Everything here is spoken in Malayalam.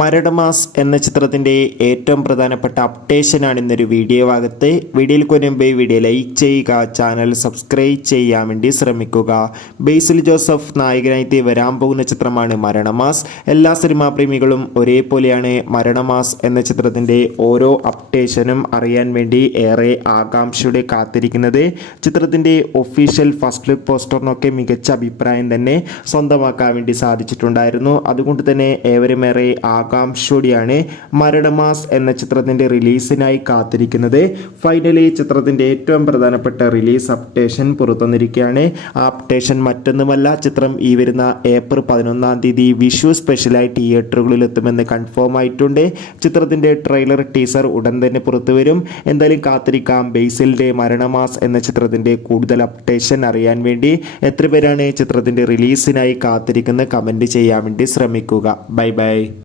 മരണമാസ് എന്ന ചിത്രത്തിൻ്റെ ഏറ്റവും പ്രധാനപ്പെട്ട അപ്ഡേഷനാണ് ഇന്നൊരു വീഡിയോ ഭാഗത്ത്. വീഡിയോയിൽ കൊണ്ടുമ്പേ വീഡിയോ ലൈക്ക് ചെയ്യുക, ചാനൽ സബ്സ്ക്രൈബ് ചെയ്യാൻ വേണ്ടി ശ്രമിക്കുക. ബേസിൽ ജോസഫ് നായകനായി വരാൻ പോകുന്ന ചിത്രമാണ് മരണമാസ്. എല്ലാ സിനിമാ പ്രേമികളും ഒരേപോലെയാണ് മരണമാസ് എന്ന ചിത്രത്തിൻ്റെ ഓരോ അപ്ഡേഷനും അറിയാൻ വേണ്ടി ഏറെ ആകാംക്ഷയോടെ കാത്തിരിക്കുന്നത്. ചിത്രത്തിൻ്റെ ഒഫീഷ്യൽ ഫസ്റ്റ് ലുക്ക് പോസ്റ്ററിനൊക്കെ മികച്ച അഭിപ്രായം തന്നെ സ്വന്തമാക്കാൻ വേണ്ടി സാധിച്ചിട്ടുണ്ടായിരുന്നു. അതുകൊണ്ട് തന്നെ ഏവരുമേറെ ആകാംക്ഷയോടെയാണ് മരണമാസ് എന്ന ചിത്രത്തിൻ്റെ റിലീസിനായി കാത്തിരിക്കുന്നത്. ഫൈനലി ചിത്രത്തിൻ്റെ ഏറ്റവും പ്രധാനപ്പെട്ട റിലീസ് അപ്ഡേഷൻ പുറത്തുവന്നിരിക്കുകയാണ്. ആ അപ്ഡേഷൻ മറ്റൊന്നുമല്ല, ചിത്രം ഈ വരുന്ന ഏപ്രിൽ 11-ാം തീയതി വിഷു സ്പെഷ്യലായി തിയേറ്ററുകളിൽ എത്തുമെന്ന് കൺഫേം ആയിട്ടുണ്ട്. ചിത്രത്തിൻ്റെ ട്രെയിലർ ടീസർ ഉടൻ തന്നെ പുറത്തു വരും. എന്തായാലും കാത്തിരിക്കാം ബേസിലിൻ്റെ മരണമാസ് എന്ന ചിത്രത്തിൻ്റെ കൂടുതൽ അപ്ഡേഷൻ അറിയാൻ വേണ്ടി. എത്ര പേരാണ് ചിത്രത്തിൻ്റെ റിലീസിനായി കാത്തിരിക്കുന്നത് കമൻറ്റ് ചെയ്യാൻ വേണ്ടി ശ്രമിക്കുക. Bye bye.